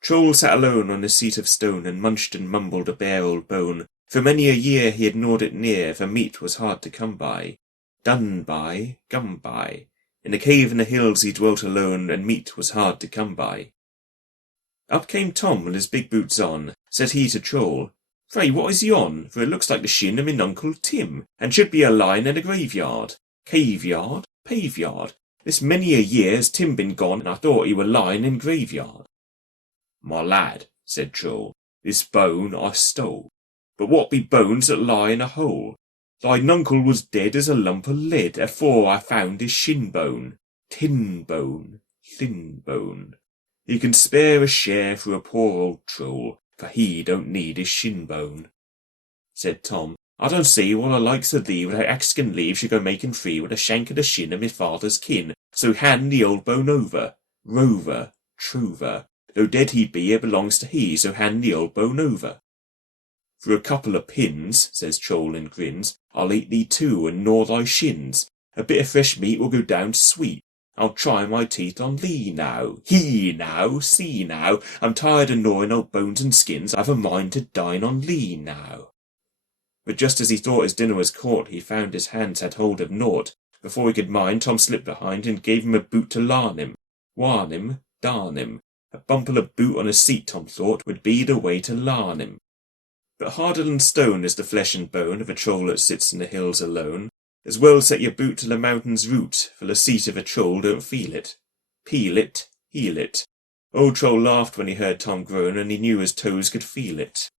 Troll sat alone on his seat of stone, and munched and mumbled a bare old bone. For many a year he had gnawed it near, for meat was hard to come by. Done by, gum by. In a cave in the hills he dwelt alone, and meat was hard to come by. Up came Tom with his big boots on. Said he to Troll, "Pray, what is yon? For it looks like the shin of min Uncle Tim, and should be a line in a graveyard. Caveyard, paveyard. This many a year has Tim been gone, and I thought he were lying in graveyard." "My lad," said Troll, "this bone I stole. But what be bones that lie in a hole? Thine uncle was dead as a lump of lead, afore I found his shin bone. Tin bone, thin bone. He can spare a share for a poor old troll, for he don't need his shin bone." Said Tom, "I don't see why the likes of thee without asking leave should go making free with a shank of the shin of my father's kin, so hand the old bone over. Rover, trover, though dead he be, it belongs to he, so hand the old bone over." "For a couple of pins," says Troll and grins, "I'll eat thee too, and gnaw thy shins. A bit of fresh meat will go down sweet. I'll try my teeth on thee now. He now, see now, I'm tired of gnawing old bones and skins. I've a mind to dine on thee now." But just as he thought his dinner was caught, he found his hands had hold of naught. Before he could mind, Tom slipped behind and gave him a boot to larn him. Warn him, darn him. A bumple of boot on a seat, Tom thought, would be the way to larn him. But harder than stone is the flesh and bone of a troll that sits in the hills alone. As well set your boot to the mountain's root, for the seat of a troll don't feel it. Peel it, heel it. Old Troll laughed when he heard Tom groan, and he knew his toes could feel it.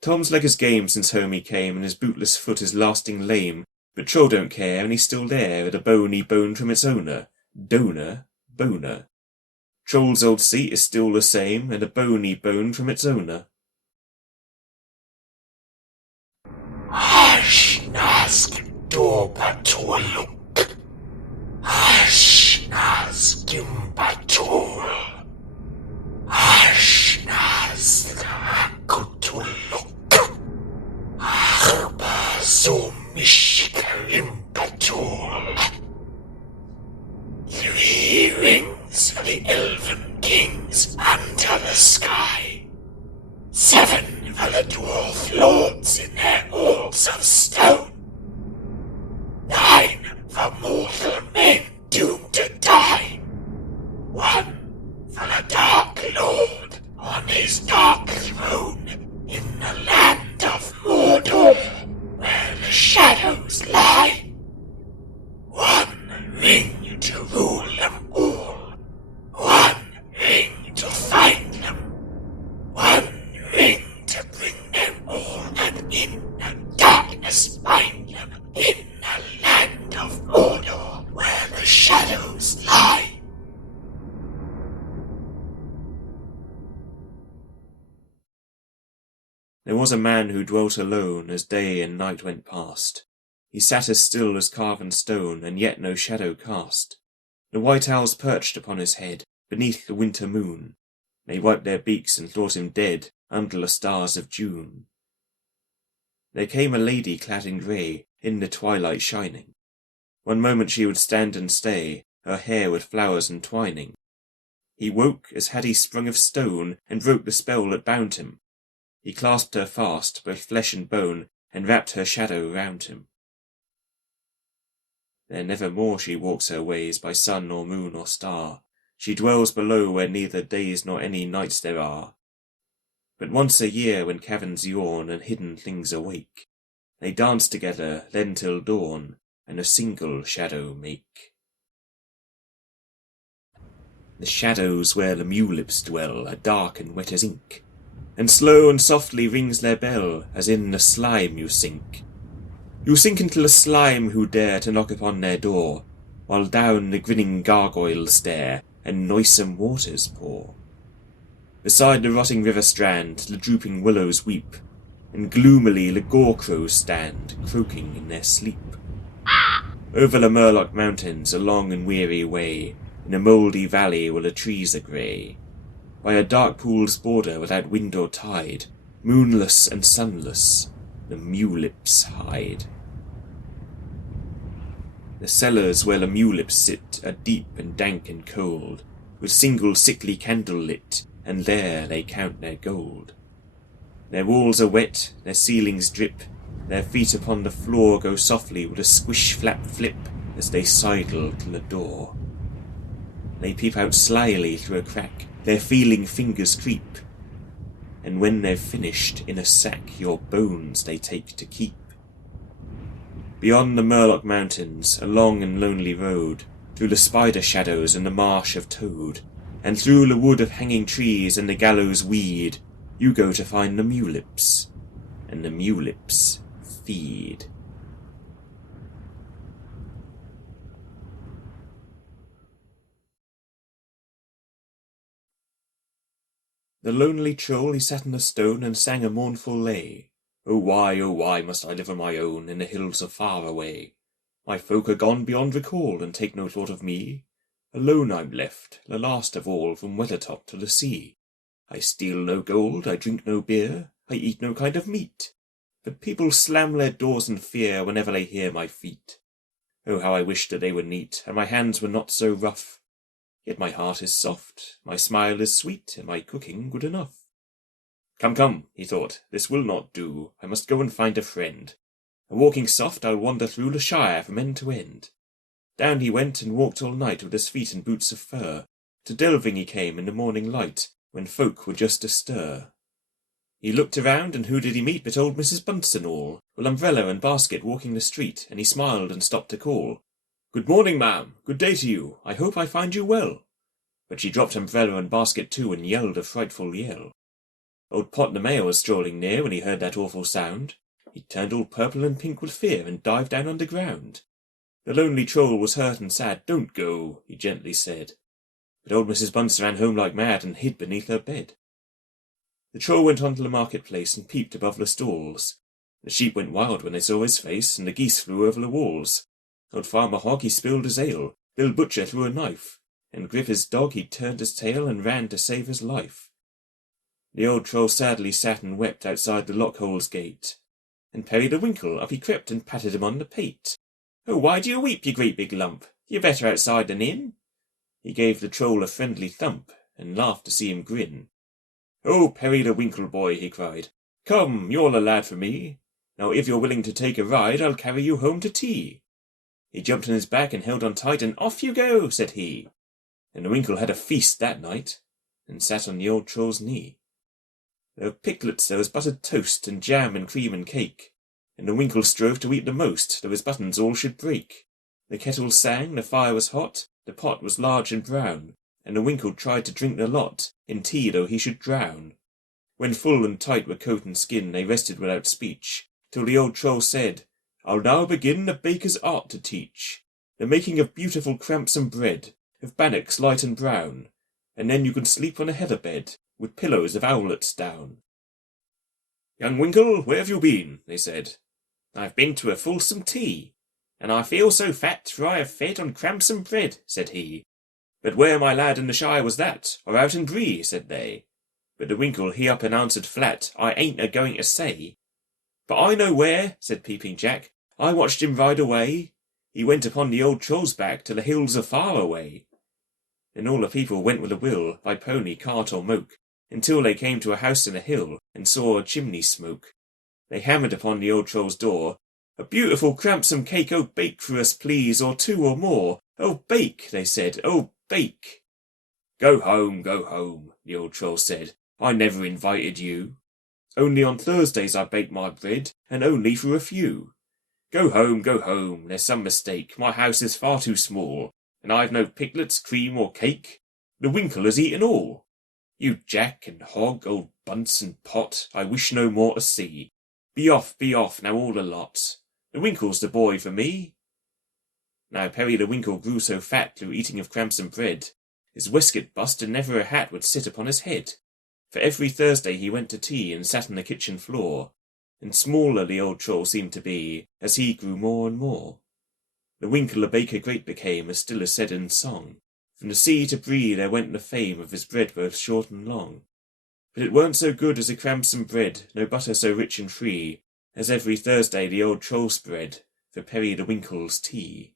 Tom's leg is game since home he came, and his bootless foot is lasting lame. But Troll don't care, and he's still there, at a bone he boned from its owner. Donor, boner. Troll's old seat is still the same, and a bone he boned from its owner. Hush, nask, Dorbatoluk. Hush, nask, Gimbatol. Hush, nask, Hakutuluk. Harba, so Mishkarimpatol. 3 rings for the elven kings under the sky. 7 for the dwarf lords in their halls of stone. 9 for mortal men doomed to die. 1 for the Dark Lord on his dark throne in the land of Mordor, where the shadows lie. 1 ring to rule them all. 1 ring to find them. 1 ring to bring them all, and in the darkness find them in the land of Mordor, where the shadows lie. There was a man who dwelt alone as day and night went past. He sat as still as carven stone, and yet no shadow cast. The white owls perched upon his head, beneath the winter moon. They wiped their beaks and thought him dead, under the stars of June. There came a lady clad in grey, in the twilight shining. One moment she would stand and stay, her hair with flowers entwining. He woke as had he sprung of stone, and broke the spell that bound him. He clasped her fast, both flesh and bone, and wrapped her shadow round him. There never more she walks her ways by sun or moon or star. She dwells below where neither days nor any nights there are. But once a year, when caverns yawn and hidden things awake, they dance together, then till dawn, and a single shadow make. The shadows where the Mew Lips dwell are dark and wet as ink, and slow and softly rings their bell, as in the slime you sink. You sink into the slime who dare to knock upon their door, while down the grinning gargoyles stare, and noisome waters pour. Beside the rotting river strand the drooping willows weep, and gloomily the gore-crows stand, croaking in their sleep. Over the Murloc mountains a long and weary way, in a mouldy valley where the trees are grey. By a dark pool's border without wind or tide, moonless and sunless, the Mew Lips hide. The cellars where the Mew Lips sit are deep and dank and cold, with single sickly candle lit, and there they count their gold. Their walls are wet, their ceilings drip, their feet upon the floor go softly with a squish flap flip as they sidle to the door. They peep out slyly through a crack, their feeling fingers creep, and when they've finished, in a sack your bones they take to keep. Beyond the Murloc Mountains, a long and lonely road, through the spider shadows and the marsh of toad, and through the wood of hanging trees and the gallows weed, you go to find the Mew Lips, and the Mew Lips feed. The lonely troll he sat on a stone and sang a mournful lay. Oh why must I live on my own in the hills of far away? My folk are gone beyond recall and take no thought of me. Alone I'm left, the last of all from weathertop to the sea. I steal no gold, I drink no beer, I eat no kind of meat. But people slam their doors in fear whenever they hear my feet. Oh how I wish that they were neat, and my hands were not so rough. Yet my heart is soft, my smile is sweet, and my cooking good enough. Come, come, he thought, this will not do, I must go and find a friend. And walking soft I'll wander through the Shire from end to end. Down he went and walked all night with his feet in boots of fur. To delving he came in the morning light, when folk were just astir. He looked around, and who did he meet but old Mrs. Bunsen all, with umbrella and basket walking the street, and he smiled and stopped to call. Good morning, ma'am, good day to you, I hope I find you well. But she dropped umbrella and basket too, and yelled a frightful yell. Old Pot the Mayor was strolling near when he heard that awful sound. He turned all purple and pink with fear, and dived down underground. The lonely troll was hurt and sad. Don't go, he gently said. But old Mrs. Bunce ran home like mad, and hid beneath her bed. The troll went on to the market-place, and peeped above the stalls. The sheep went wild when they saw his face, and the geese flew over the walls. Old Farmer Hog he spilled his ale, Bill Butcher threw a knife, and Grip his dog he turned his tail, and ran to save his life. The old troll sadly sat and wept outside the lockhole's gate, and Perry the Winkle up he crept and patted him on the pate. Oh, why do you weep, you great big lump? You're better outside than in. He gave the troll a friendly thump, and laughed to see him grin. Oh, Perry the Winkle boy, he cried, come, you're a lad for me. Now if you're willing to take a ride, I'll carry you home to tea. He jumped on his back and held on tight, and off you go, said he. And the Winkle had a feast that night, and sat on the old troll's knee. There were piglets, there was buttered toast, and jam and cream and cake, and the Winkle strove to eat the most, though his buttons all should break. The kettle sang, the fire was hot, the pot was large and brown, and the Winkle tried to drink the lot, in tea though he should drown. When full and tight were coat and skin, they rested without speech, till the old troll said, I'll now begin the baker's art to teach, the making of beautiful crampsome bread, of bannocks light and brown, and then you can sleep on a heather bed, with pillows of owlets down. Young Winkle, where have you been? They said. I've been to a fulsome tea, and I feel so fat, for I have fed on crampsome bread, said he. But where, my lad, in the Shire was that, or out in Bree, said they. But the Winkle he up and answered flat, I ain't a-going to say. But I know where, said Peeping Jack, I watched him ride away. He went upon the old troll's back to the hills of far away. Then all the people went with a will, by pony, cart, or moke, until they came to a house in a hill, and saw a chimney smoke. They hammered upon the old troll's door. A beautiful crampsome cake, oh bake for us, please, or two or more. Oh bake, they said, oh bake. Go home, the old troll said. I never invited you. Only on Thursdays I bake my bread, and only for a few. Go home, there's some mistake. My house is far too small, and I've no piglets, cream, or cake. The Winkle has eaten all. You Jack and Hog, old Bunce and Pot, I wish no more to see. Be off, now all the lot. The Winkle's the boy for me. Now Perry the Winkle grew so fat through eating of crampsome bread, his waistcoat bust and never a hat would sit upon his head. For every Thursday he went to tea and sat on the kitchen floor, and smaller the old troll seemed to be, as he grew more and more. The Winkle a baker great became, as still is said in song. From the sea to Bree there went the fame of his bread both short and long. But it weren't so good as a crampsome bread, no butter so rich and free, as every Thursday the old troll spread for Perry the Winkle's tea.